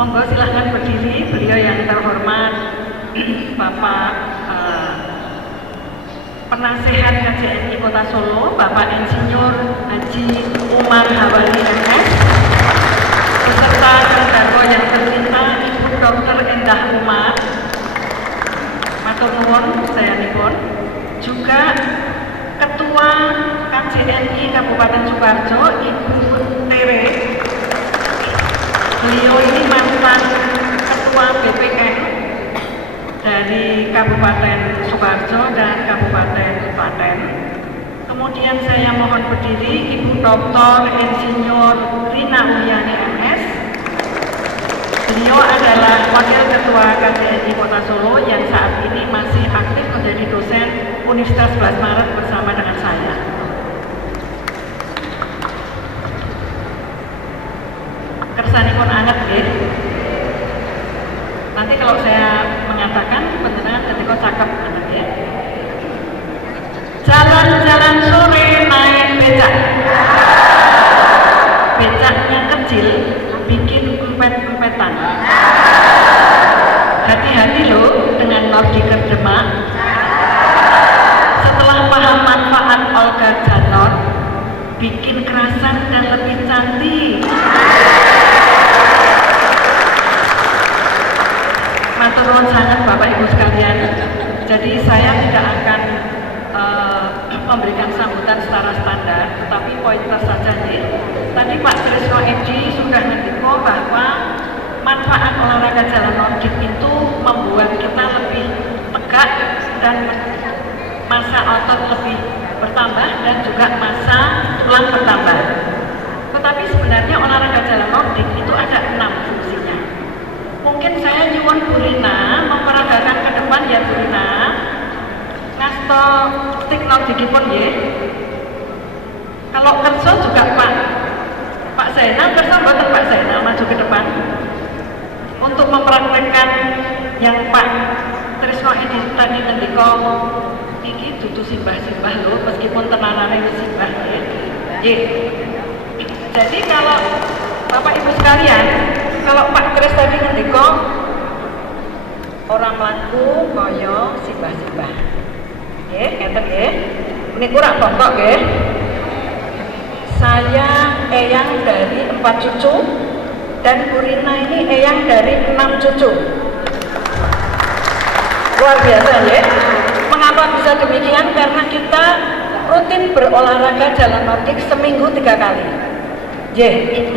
Monggo silahkan berdiri beliau yang terhormat Bapak Penasehat KJNI Kota Solo, Bapak Insinyur Haji Umar Hawali MS, beserta Kandarko yang tercinta Ibu Dr. Endah Umar, matur nuwun sayanipun, juga Ketua KJNI Kabupaten Sukoharjo Ibu Tere. Beliau ini mantan Ketua BPN dari Kabupaten Sukoharjo dan Kabupaten Klaten. Kemudian saya mohon berdiri Ibu Dr. Insinyur Rina Uliani MS. Beliau adalah Wakil Ketua KJNI Kota Solo yang saat ini masih aktif menjadi dosen Universitas 11 Maret bersama dengan saya. Kersanipun anget nggih. Nanti kalau saya menyatakan penjenengan ketika cakep anget ya. Jalan-jalan sore naik becak. Becaknya kecil, bikin empet-empetan. Hati-hati loh dengan Nordiker Demak. Setelah paham manfaat Olga Janot, bikin kerasan dan lebih cantik. Matur nuwun sangat Bapak Ibu sekalian. Jadi saya tidak akan memberikan sambutan secara standar, tetapi pointer saja nih. Tadi Pak Trisno Edi sudah mendikmo bahwa manfaat olahraga jalan Nordik itu membuat kita lebih tegak dan massa otot lebih bertambah dan juga massa tulang bertambah. Tetapi sebenarnya olahraga jalan Nordik itu ada 6 fungsinya. Mungkin saya nyuwun Bu Rina memperagakan ke depan ya Bu Rina. Ngasto stik Nordikipun ya. Kalau kerja juga Pak Zainal, kerja mboten Pak Zainal maju ke depan untuk mempraktekkan yang Pak Trisno Edi tadi ngendika iki dudu simbah-simbah lho, meskipun tenanane wis simbah ya. Jadi kalau Bapak Ibu sekalian, kalau Pak Tris tadi ngendika orang mlaku kaya simbah-simbah. Nggih, ngeten nggih. Niku rak pokok nggih. Saya eyang dari 4 cucu dan Bu Rina ini eyang dari 6 cucu. Luar biasa ya. Mengapa bisa demikian? Karena kita rutin berolahraga jalan Nordik seminggu 3 kali.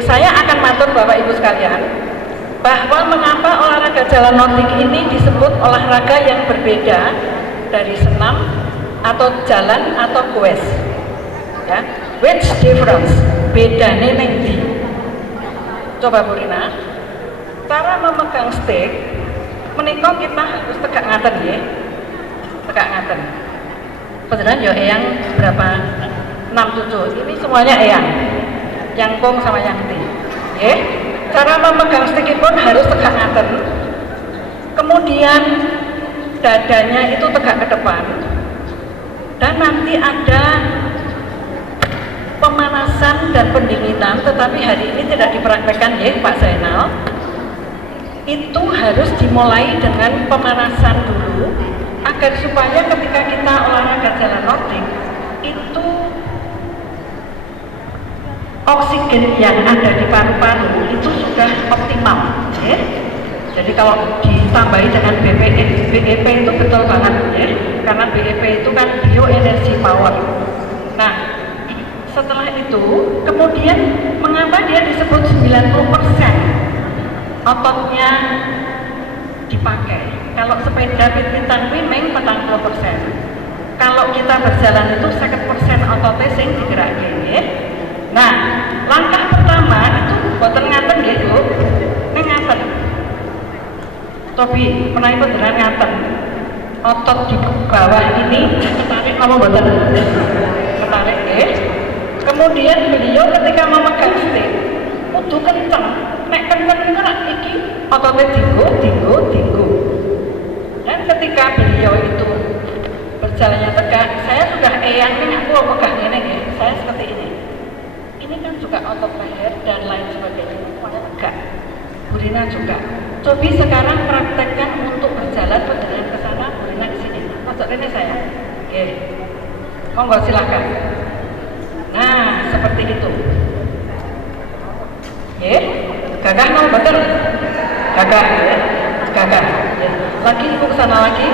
Saya akan matur Bapak Ibu sekalian bahwa mengapa olahraga jalan Nordik ini disebut olahraga yang berbeda dari senam atau jalan atau goes. Ya, which difference? Bedane ning ndi? Coba Bu Rina, cara memegang stick menika kita harus tegak ngaten nggih. Tegak ngaten. Panjenengan yo eyang berapa? 6 cucu. Ini semuanya eyang. Yang pong sama yang ti. Nggih. Cara memegang stick pun harus tegak ngaten. Kemudian dadanya itu tegak ke depan. Dan nanti ada pemanasan dan pendinginan, tetapi hari ini tidak dipraktekkan ya Pak Zainal. Itu harus dimulai dengan pemanasan dulu agar supaya ketika kita olahraga jalan Nordik itu oksigen yang ada di paru-paru itu sudah optimal ya. Jadi kalau ditambahi dengan BEP itu betul banget ya, karena BEP itu kan bioenergi power. Nah, setelah itu kemudian mengapa dia disebut 90% ototnya dipakai? Kalau sepeda pit-pitan memang 40%. Kalau kita berjalan itu 50% ototnya sing digerakkan ya. Nah, langkah pertama itu boten ngaten nggih Bu. Ning ngaten. Tobi, menawi beneran ngaten. Otot di bawah ini ketarik apa boten? Ketarik nggih. Kemudian beliau ketika memegang stick kudu kenceng. Nek kenceng itu nek iki ototnya dinggo. Dan ketika beliau itu berjalannya tegak, saya sudah eyang nih aku pegang ini nggih. Saya seperti ini. Ini kan juga otot leher dan lain sebagainya semuanya tegak. Bu Rina juga. Cobi sekarang praktekkan untuk berjalan panjenengan ke sana, Bu Rina ke sini. Masuk ini saya. Oke. Monggo silakan. Nah, seperti itu. Oke. Gagah no betul. Gagah ya. Gagah. Ya. Lagi ibu ke sana lagi.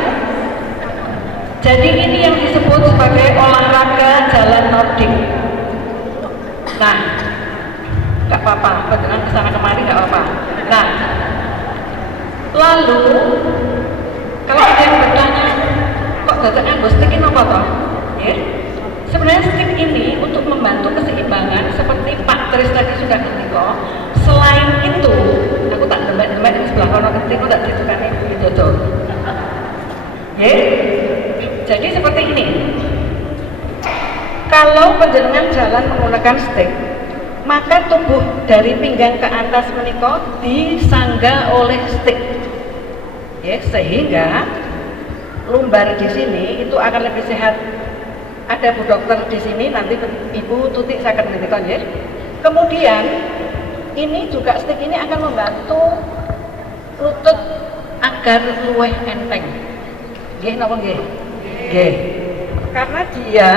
Jadi ini yang disebut sebagai olahraga jalan Nordik. Nah, nggak apa-apa, jangan kesana kemari nggak apa-apa. Nah, lalu kalau ada yang bertanya, kok datangnya gue stick ini apa toh? Ya, sebenarnya stick ini untuk membantu keseimbangan seperti Pak Tris tadi sudah ketika. Selain itu, aku tak demek-demek di sebelah kanan ketika tak ditukan itu tuh. Ya. Jadi seperti ini. Kalau panjenengan jalan menggunakan stick, maka tubuh dari pinggang ke atas menika disangga oleh stick. Ya, sehingga lumbar di sini itu akan lebih sehat. Ada Bu Dokter di sini, nanti Ibu Tuti saya akan ngendikan ya. Kemudian ini juga stick ini akan membantu lutut agar luwih enteng. Nggih napa nggih? Nggih. Karena dia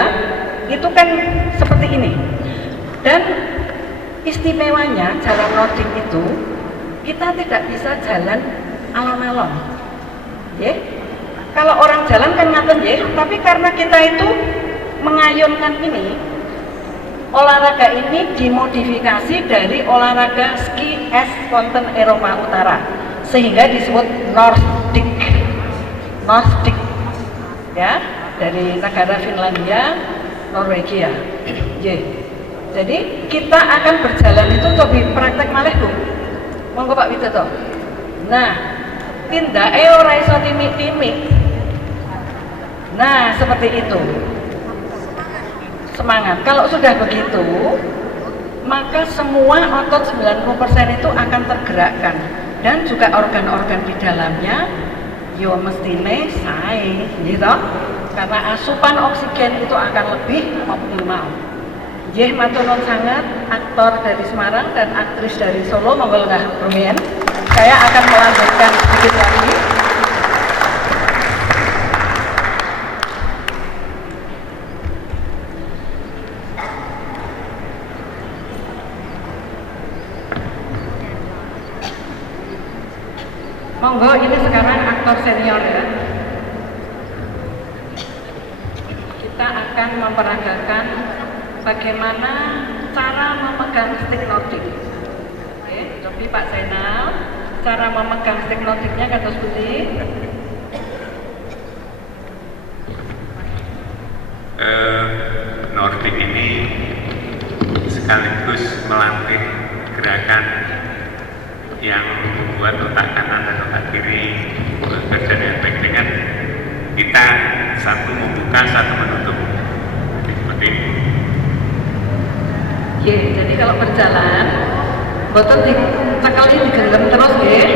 itu kan seperti ini. Dan istimewanya jalan Nordik itu kita tidak bisa jalan alon-alon. Ya. Kalau orang jalan kan ngaten ya, tapi karena kita itu mengayunkan ini, olahraga ini dimodifikasi dari olahraga ski es wonten Eropa Utara sehingga disebut Nordik. Nordik. Ya, dari negara Finlandia, Norwegia. Jadi kita akan berjalan itu coba praktek malih Bu. Monggo Pak Widodo. Nah, tindake ora iso timik-timik. Nah, seperti itu. Semangat. Kalau sudah begitu, maka semua otot 90% itu akan tergerakkan dan juga organ-organ di dalamnya yo mestine sae, gitu. Karena asupan oksigen itu akan lebih optimal. Nggih, matur nuwun sangat aktor dari Semarang dan aktris dari Solo, monggo lenggah rumiyin. Saya akan melanjutkan sedikit lagi. Monggo, ini sekarang aktor senior ya. Kita akan memperagakan bagaimana cara memegang stick Nordik. Oke, coba Pak Zainal, cara memegang stick Nordiknya kados pundi? Nordik ini sekaligus melatih gerakan yang membuat otak kanan dan otak kiri bekerja dengan baik dengan kita satu membuka, satu menutup. Seperti itu. Jadi kalau berjalan, botol dicekali digenggam terus ya.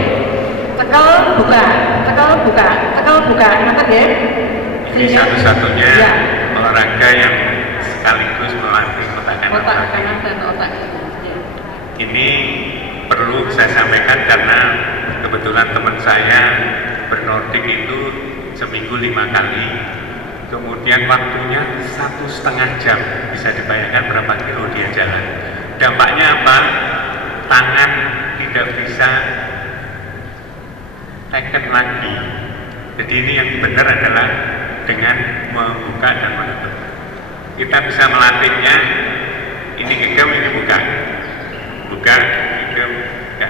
Cekel buka, cekel buka, cekel buka, kenapa ya? Ini satu-satunya ya, olahraga yang sekaligus melatih otak kanan dan otak kiri. Ini perlu saya sampaikan karena kebetulan teman saya bernordik itu seminggu 5 kali, kemudian waktunya 1,5 jam, bisa dibayangkan berapa kilo dia jalan. Dampaknya apa? Tangan tidak bisa teken lagi. Jadi ini yang benar adalah dengan membuka dan menutup. Kita bisa melatihnya, ini genggam, ini buka, genggam, ya.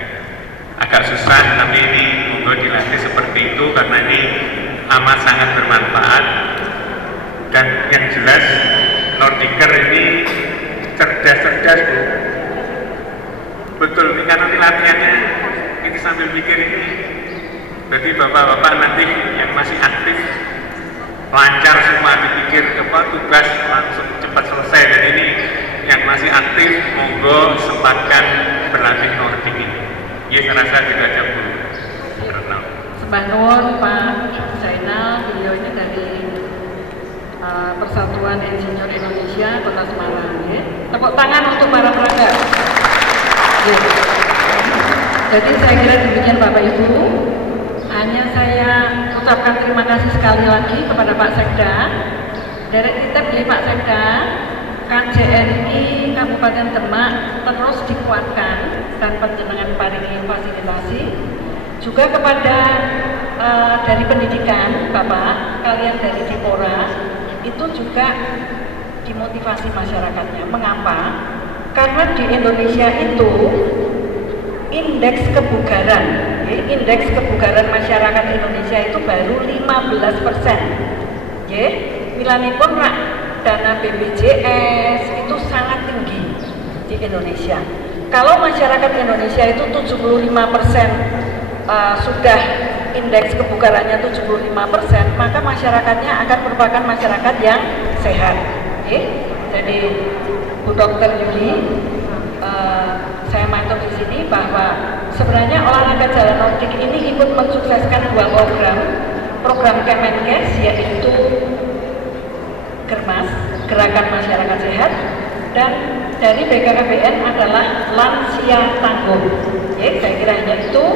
Agak susah, tapi ini monggo dilatih seperti itu karena ini amat sangat bermanfaat. Dan yang jelas Nordiker ini cerdas-cerdas Bu. Betul, ini karena ini latihannya ini sambil mikir ini. Berarti bapak-bapak nanti yang masih aktif lancar semua dipikir apa tugas langsung cepat selesai. Dan ini yang masih aktif monggo sempatkan berlatih Nordik ini. Ya, saya rasa juga aja Bu. Sembah nuwun Pak Zainal, beliau ini dari Persatuan Insinyur Indonesia Kota Semarang. Ya. Tepuk tangan untuk para peraga. Ya. Jadi saya kira demikian Bapak Ibu. Hanya saya ucapkan terima kasih sekali lagi kepada Pak Sekda. Derek titip beli Pak Sekda, KJRI Kabupaten Demak terus dikuatkan dan penjenengan paringi fasilitasi. Juga kepada dari pendidikan Bapak, kalian dari Dipora itu juga dimotivasi masyarakatnya. Mengapa? Karena di Indonesia itu indeks kebugaran masyarakat Indonesia itu baru 15%. Milanipun rak dana BPJS itu sangat tinggi di Indonesia. Kalau masyarakat Indonesia itu 75% sudah indeks kebugarannya 75%, maka masyarakatnya akan merupakan masyarakat yang sehat. Jadi Bu Dr. Yuli, saya matur di sini bahwa sebenarnya olahraga jalan nordik ini ikut mensukseskan dua program Kemenkes, yaitu Germas, Gerakan Masyarakat Sehat, dan dari BKKBN adalah Lansia Tangguh. Saya kira hanya itu.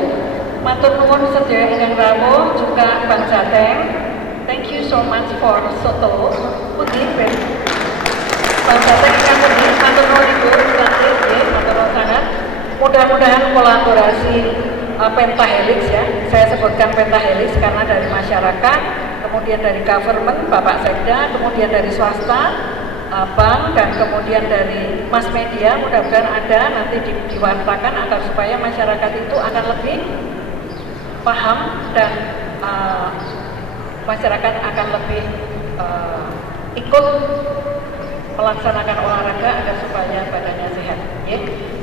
Matur nuwun sedaya ingkang rawuh, juga Bang Jateng. Thank you so much for soto. Puji Bang Jateng ingkang puji, matur nuwun Ibu, lanjut nggih, matur nuwun sangat. Mudah-mudahan kolaborasi pentahelix ya. Saya sebutkan pentahelix karena dari masyarakat, kemudian dari government, Bapak Sekda, kemudian dari swasta, bank, dan kemudian dari mass media. Mudah-mudahan ada nanti diwartakan agar supaya masyarakat itu akan lebih paham dan masyarakat akan lebih ikut melaksanakan olahraga agar supaya badannya sehat.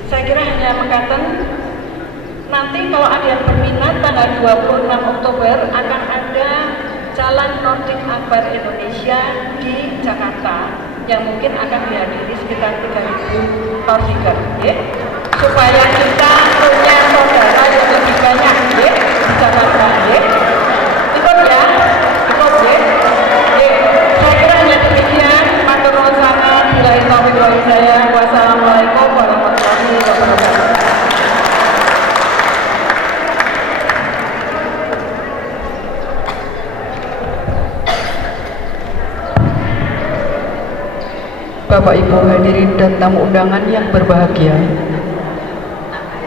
Saya kira hanya mengatakan nanti kalau ada yang berminat tanggal 26 Oktober akan ada Jalan Nordik Akbar Indonesia di Jakarta yang mungkin akan dihadiri sekitar 3.000 nordiker, supaya kita punya saudara yang lebih banyak di Jakarta. Ikut ya, ikut ya. Saya kira hanya demikian. Matur nuwun sangat. Billahi taufiq wal hidayah. Wassalamualaikum warahmatullahi wabarakatuh. Bapak Ibu hadirin dan tamu undangan yang berbahagia,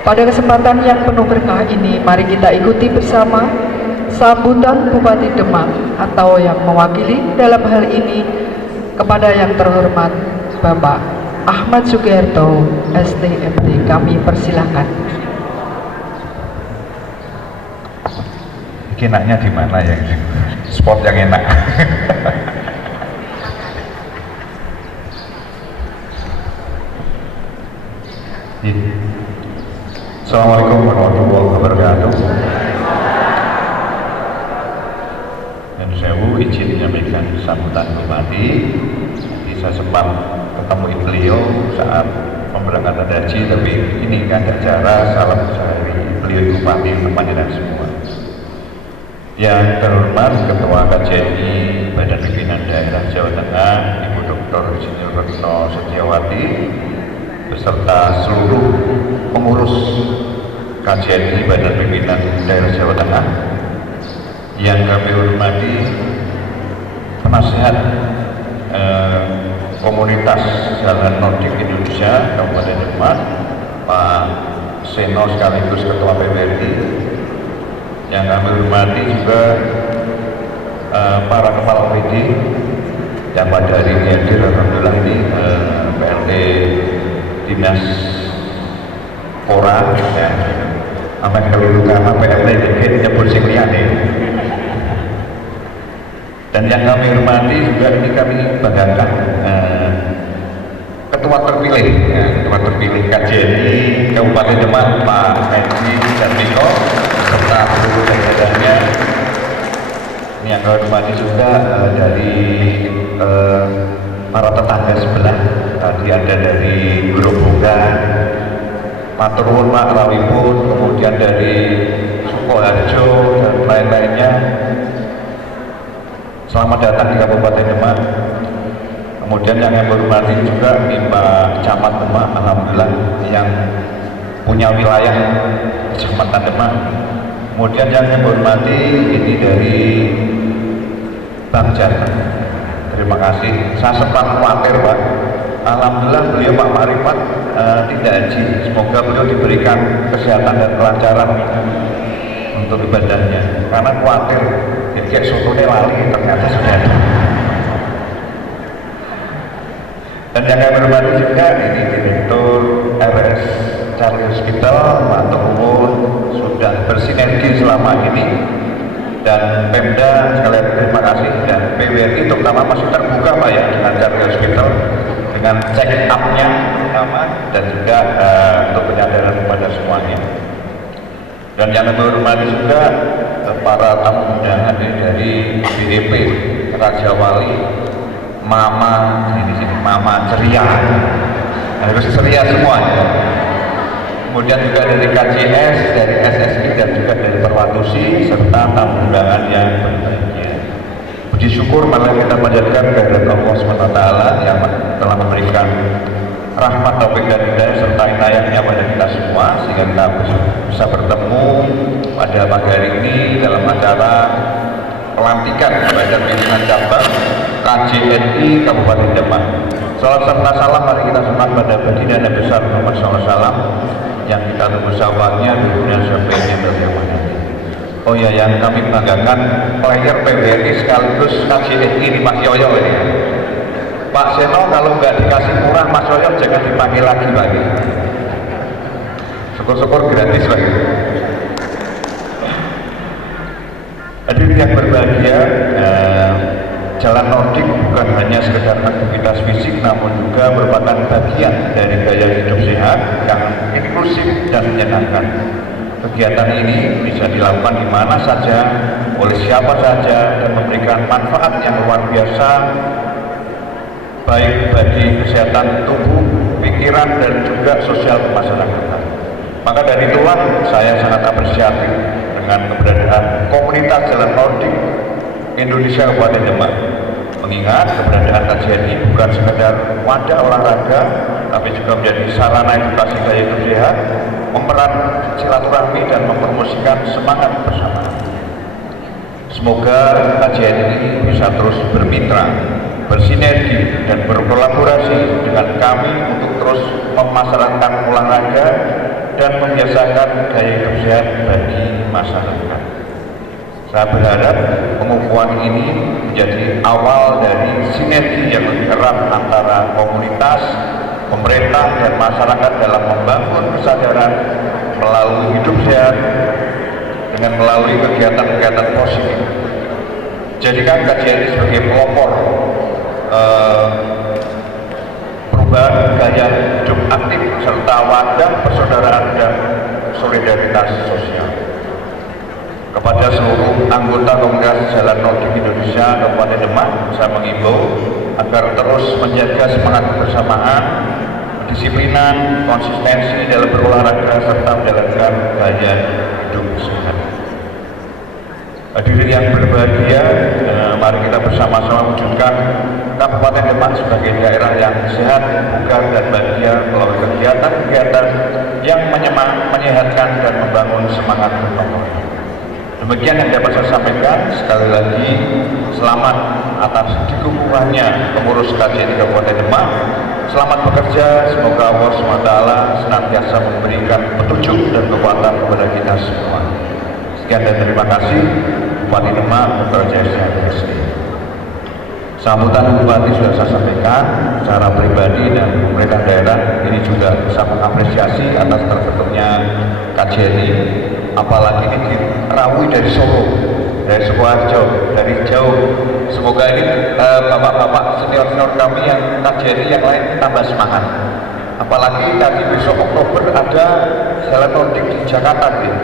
pada kesempatan yang penuh berkah ini, mari kita ikuti bersama sambutan Bupati Demak atau yang mewakili dalam hal ini kepada yang terhormat Bapak Ahmad Sugiharto STMT. Kami persilahkan. Enaknya di mana ya? Spot yang enak. Assalamualaikum warahmatullahi wabarakatuh. Dan saya izin menyampaikan sambutan Bupati. Jadi saya sempat ketemu beliau saat pemberangkatan haji, tapi ini kan ada acara salam sehari beliau Bupati temannya dan semua. Yang terhormat Ketua KJRI Badan Pimpinan Daerah Jawa Tengah, Ibu Dr. Insinyur Retno Setiawati, beserta seluruh pengurus KJRI Badan Pimpinan Daerah Jawa Tengah, yang kami hormati penasihat komunitas Jalan Nordik Indonesia Kabupaten Demak, Pak Seno sekaligus Ketua PBRI, yang kami hormati juga para kepala PD yang pada hari ini hadir. Alhamdulillah ini PLT Dinas Pora ya, apa kali utama PLT jadi nyebut sing liyane. Dan yang kami hormati juga ini kami banggakan ketua terpilih KJRI Kabupaten Demak, Pak Hendy Darmiko, serta seluruh jajarannya. Ini yang kami hormati juga dari para tetangga sebelah. Tadi ada dari Grobogan, Matur nuwun Pak Rawipun, kemudian dari Sukoharjo dan lain-lainnya. Selamat datang di Kabupaten Demak. Kemudian yang kami hormati juga Pak Camat Demak, alhamdulillah yang punya wilayah Kecamatan Demak. Kemudian yang saya hormati ini dari Bang Jana. Terima kasih. Saya sempat khawatir Pak. Alhamdulillah beliau Pak Marifat tidak haji. Semoga beliau diberikan kesehatan dan kelancaran untuk ibadahnya. Karena khawatir, kayak sotonya lali ternyata sudah ada. Dan yang kami hormati juga ini Direktur RS Charlie Hospital, Matur Nuwun sudah bersinergi selama ini, dan Pemda sekalian terima kasih, dan PWRI terutama masih terbuka Pak ya dengan Charlie Hospital dengan check up-nya pertama dan juga untuk penyadaran kepada semuanya. Dan yang kami hormati juga para tamu undangan dari BEP Raja Wali, Mama sini Mama ceria, harus ceria semua. Kemudian juga dari KJS, dari SSI dan juga dari Perwatusi serta tamu undangan yang berbahagia. Puji syukur malah kita panjatkan kepada Allah SWT yang telah memberikan rahmat, taufik dan hidayah serta inayahnya pada kita semua sehingga kita bisa bertemu pada pagi hari ini dalam acara pelantikan kepada pimpinan cabang KJNI Kabupaten Demak. Salam serta salam mari kita semangat pada baginda Nabi besar Muhammad SAW yang kita tunggu sahabatnya di dunia sampai yang oh ya, yang kami banggakan player PBRI sekaligus KJNI di Mas Yoyo ini. Pak Seno kalau nggak dikasih murah Mas Yoyo jangan dipanggil lagi Pak. Syukur-syukur gratis Pak. Hadirin yang berbahagia, Jalan Nordik bukan hanya sekedar aktivitas fisik, namun juga merupakan bagian dari gaya hidup sehat yang inklusif dan menyenangkan. Kegiatan ini bisa dilakukan di mana saja, oleh siapa saja, dan memberikan manfaat yang luar biasa, baik bagi kesehatan tubuh, pikiran, dan juga sosial kemasyarakatan. Maka dari itulah saya sangat apresiatif dengan keberadaan komunitas Jalan Nordik Indonesia Kabupaten Demak, mengingat keberadaan KJNI bukan sekedar wadah olahraga, tapi juga menjadi sarana edukasi gaya hidup sehat, memeran silaturahmi dan mempromosikan semangat bersama. Semoga KJNI bisa terus bermitra, bersinergi dan berkolaborasi dengan kami untuk terus memasarkan olahraga dan membiasakan gaya hidup sehat bagi masyarakat. Saya berharap pengukuhan ini menjadi awal dari sinergi yang lebih erat antara komunitas, pemerintah, dan masyarakat dalam membangun kesadaran melalui hidup sehat dengan melalui kegiatan-kegiatan positif. Jadikan KJNI sebagai pelopor perubahan gaya hidup aktif serta wadah persaudaraan dan solidaritas sosial. Kepada seluruh anggota komunitas Jalan Nordik Indonesia Kabupaten Demak, saya mengimbau agar terus menjaga semangat kebersamaan, kedisiplinan, konsistensi dalam berolahraga serta menjalankan gaya hidup sehat. Hadirin yang berbahagia, mari kita bersama-sama wujudkan Kabupaten Demak sebagai daerah yang sehat, bugar, dan bahagia melalui kegiatan-kegiatan yang menyehatkan dan membangun semangat bertanggung. Demikian yang dapat saya sampaikan. Sekali lagi selamat atas dikukuhannya pengurus KJNI Kabupaten Demak. Selamat bekerja, semoga Allah SWT senantiasa memberikan petunjuk dan kekuatan kepada kita semua. Sekian dan terima kasih. Bupati Demak Dr. Jaya Husni. Sambutan Bupati sudah saya sampaikan secara pribadi, dan pemerintah daerah ini juga bisa mengapresiasi atas terbentuknya KJNI, apalagi ini dirawui dari Solo, dari Sukoharjo, dari jauh. Semoga ini bapak-bapak senior-senior kami yang KJNI yang lain tambah semangat. Apalagi tadi besok Oktober ada Jalan Nordik di Jakarta nih.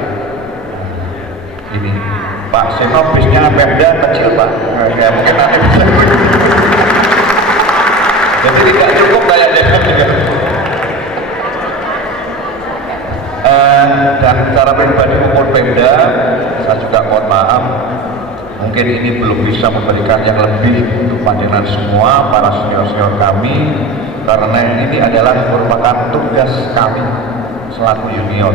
Ini Pak Seno bisnya Pemda kecil Pak, ya mungkin nanti bisa. Jadi tidak cukup kayak Depok juga. Dan secara pribadi maupun Pemda, saya juga mohon maaf, mungkin ini belum bisa memberikan yang lebih untuk panjenengan semua para senior-senior kami, karena ini adalah merupakan tugas kami selaku junior.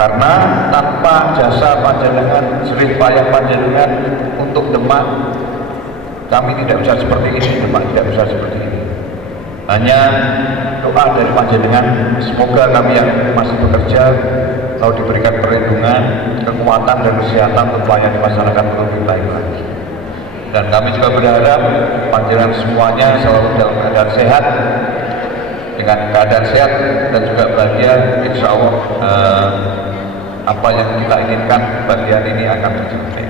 Karena tanpa jasa panjenengan, jerih payah panjenengan untuk Demak, kami tidak bisa seperti ini, Demak tidak bisa seperti ini. Hanya doa dari panjenengan, semoga kami yang masih bekerja selalu diberikan perlindungan, kekuatan dan kesehatan untuk melayani masyarakat lebih baik lagi. Dan kami juga berharap panjenengan semuanya selalu dalam keadaan sehat, dengan keadaan sehat dan juga bahagia. Insya Allah apa yang kita inginkan bagian ini akan tercapai.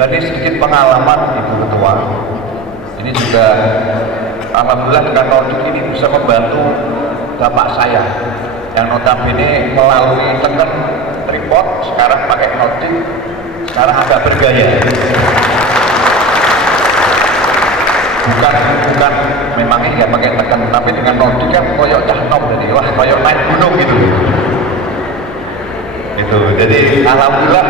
Dan ini sedikit pengalaman Ibu Ketua. Ini juga alhamdulillah dengan Nordik ini bisa membantu bapak saya yang notabene melalui tekan tripod, sekarang pakai Nordik, sekarang agak bergaya. Bukan memang ini nggak pakai tekan, tapi dengan Nordik kan koyok cahnom, jadi wah koyok naik gunung gitu. Itu jadi alhamdulillah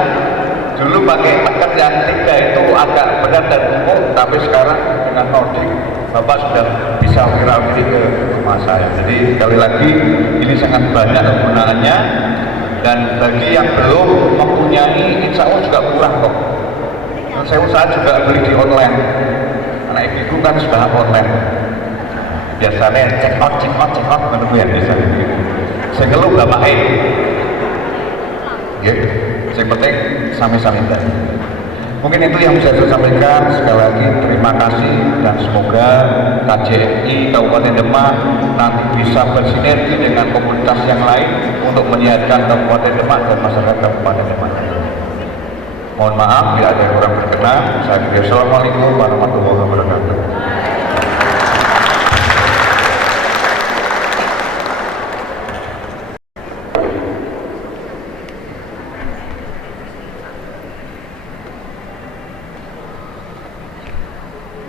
dulu pakai tekan yang 3 itu agak berat dan umum, tapi sekarang dengan Nordik Bapak sudah bisa viral ini ke rumah saya. Jadi sekali lagi ini sangat banyak kegunaannya, dan bagi yang belum mempunyai insya Allah juga murah kok. Saya juga beli di online. Anak ibu kan sudah online. Biasanya check out menunggu yang biasa. Saya ngeluh bapak yang penting sami-sami tadi. Mungkin itu yang bisa saya sampaikan. Sekali lagi terima kasih, dan semoga KJRI Kabupaten Demak nanti bisa bersinergi dengan komunitas yang lain untuk menyehatkan Kabupaten Demak dan masyarakat Kabupaten Demak. Mohon maaf bila ada yang kurang berkenan. Saya kira Assalamualaikum warahmatullahi wabarakatuh.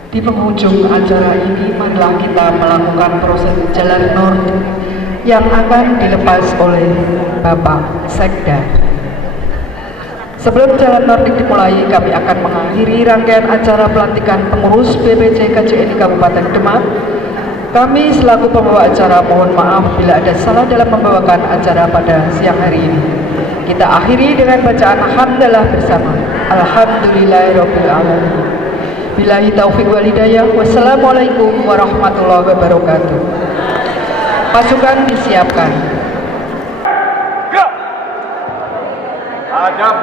Di penghujung acara ini, marilah kita melakukan proses jalan Nordik yang akan dilepas oleh Bapak Sekda. Sebelum jalan Nordik dimulai, kami akan mengakhiri rangkaian acara pelantikan pengurus BPC KJRI Kabupaten Demak. Kami selaku pembawa acara mohon maaf bila ada salah dalam membawakan acara pada siang hari ini. Kita akhiri dengan bacaan hamdalah bersama. Alhamdulillahirabbil alamin. Billahi taufiq wal hidayah. Wassalamualaikum warahmatullahi wabarakatuh. Pasukan disiapkan. Adab.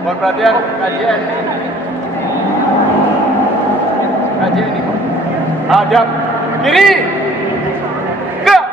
Mohon perhatian kajian ini. Kajian ini. Adab. Kiri. Gerak.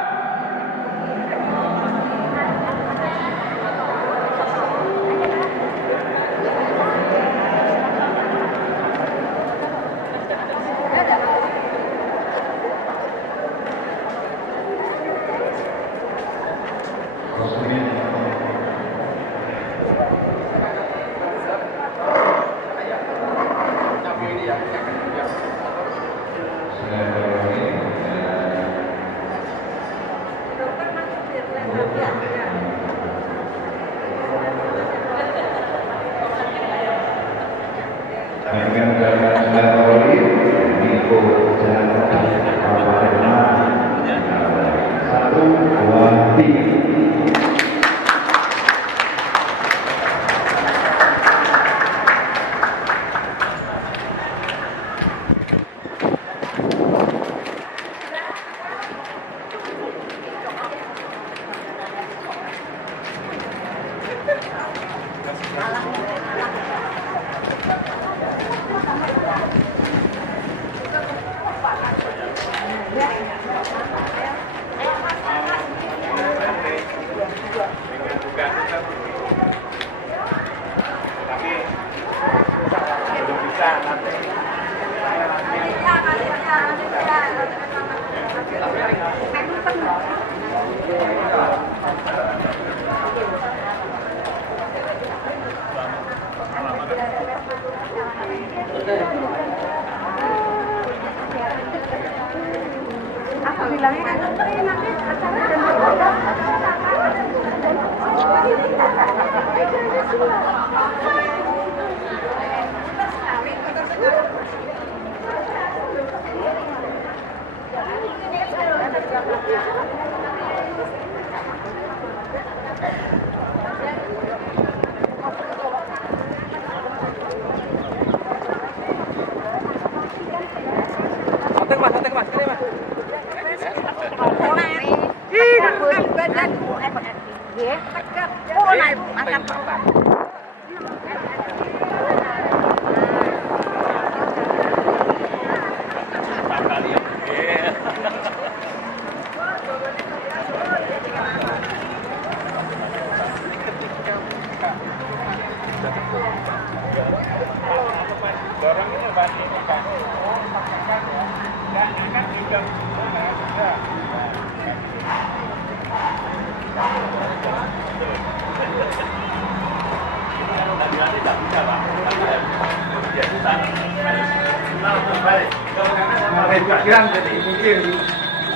Pikiran jadi mungkin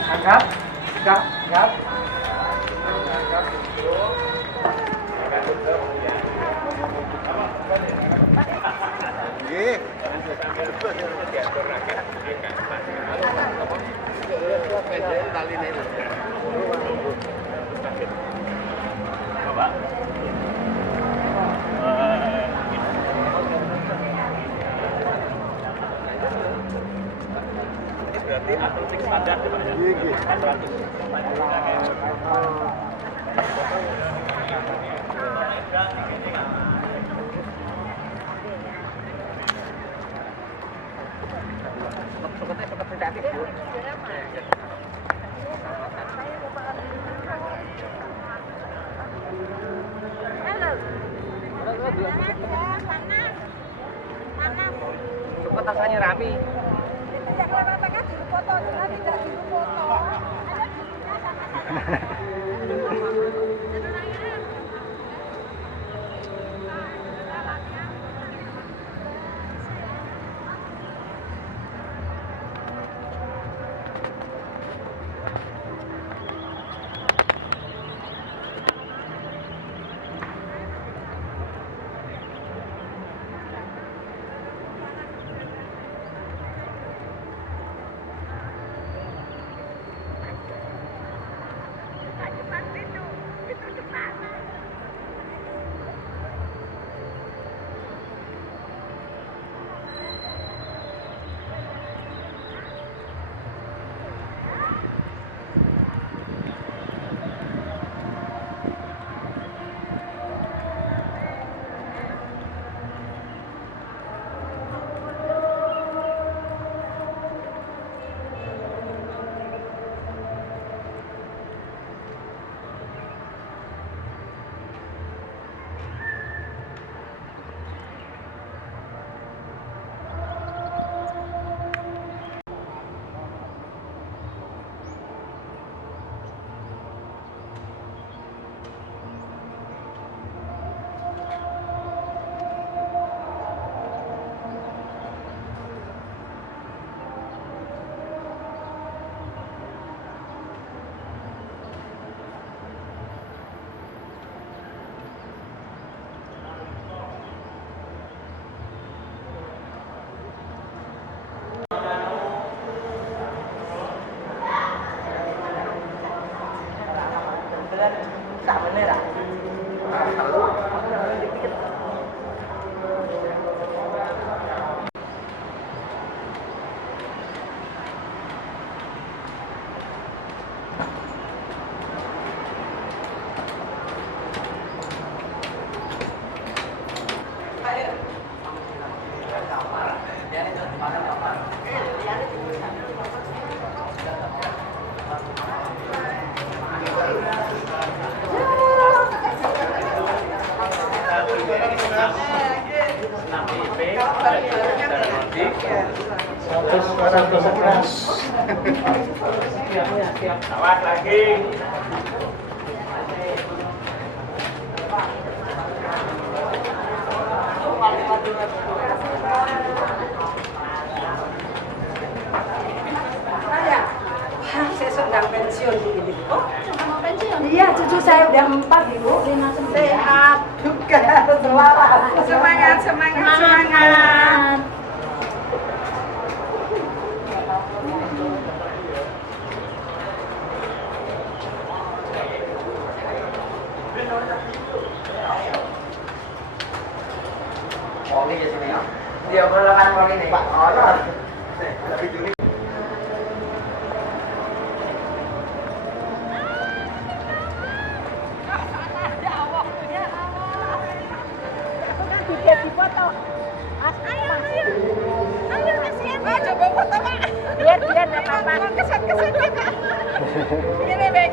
angkat, angkat. Berarti atletik standar ya Pak ya? 100. Petasannya rapi. Tidak kelewatan di foto, tidak di foto. Awas lagi. Saya sedang pensiun ini. Oh, mau pensiun? Iya, cucu saya udah 4, Ibu. Sehat juga, selamat. Semangat, semangat, semangat. Poli ya sini ya. Dia berlakan poli nih Pak. Oh, tapi Juni. Biar enggak apa-apa. Kesan-kesan Pak. Gini, Be.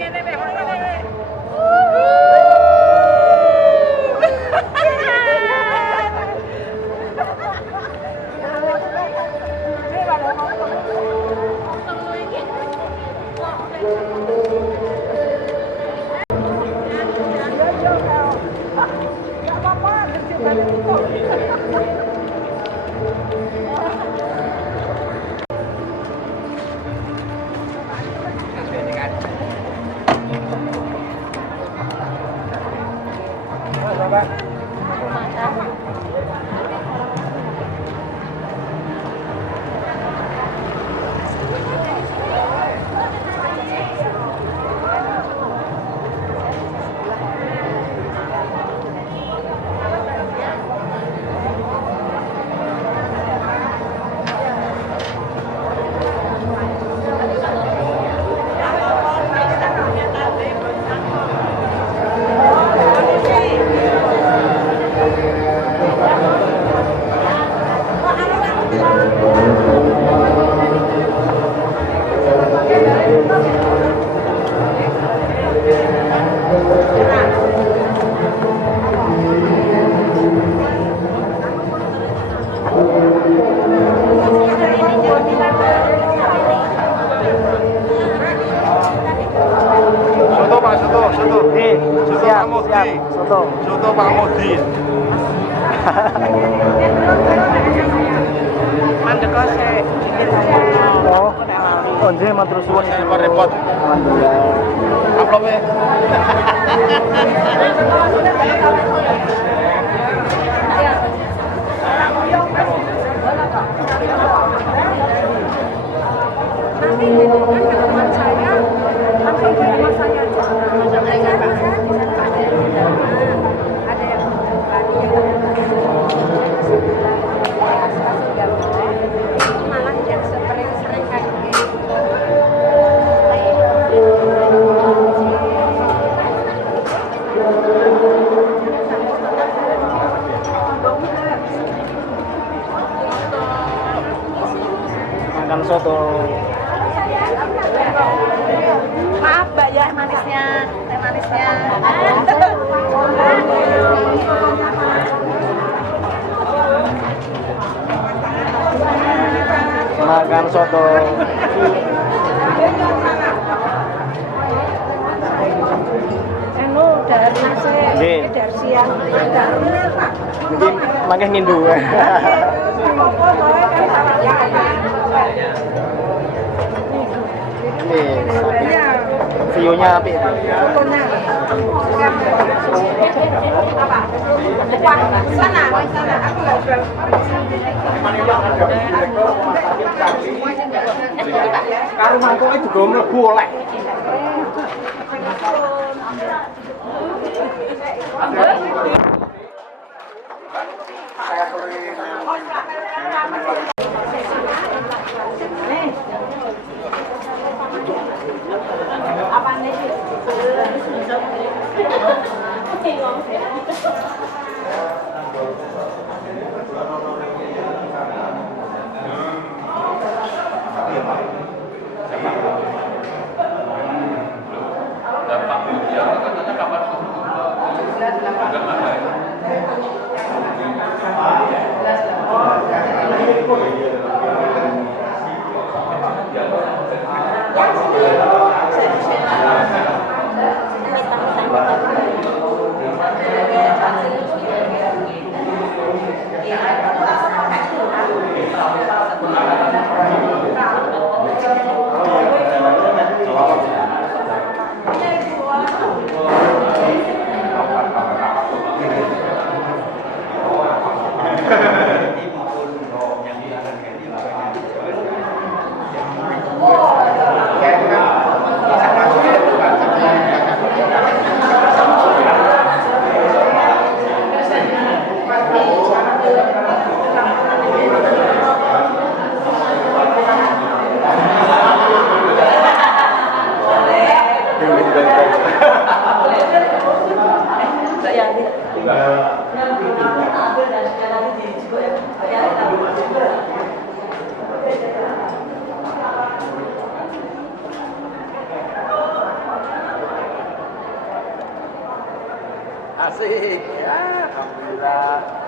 Soto Pak, soto. Soto Pak Mudi. Soto Pak Mudi. Mandek sik. Oh, nggih matur suwun repot. Amplopnya. Nanti kan ke teman saya, langsung ke rumah saya aja. Ada yang malah yang sering kayak gitu. Makan soto. Maaf Mbak ya, manisnya, teh manisnya. Makan soto. Anu dari nasi, dari siang, dari Pak. Jadi makan ngindu. Ini view-nya apik. Fotonya. Apa? Sana. Aku nggak jual. Karo mangkoke juga mlebu oleh. Asik ya, alhamdulillah.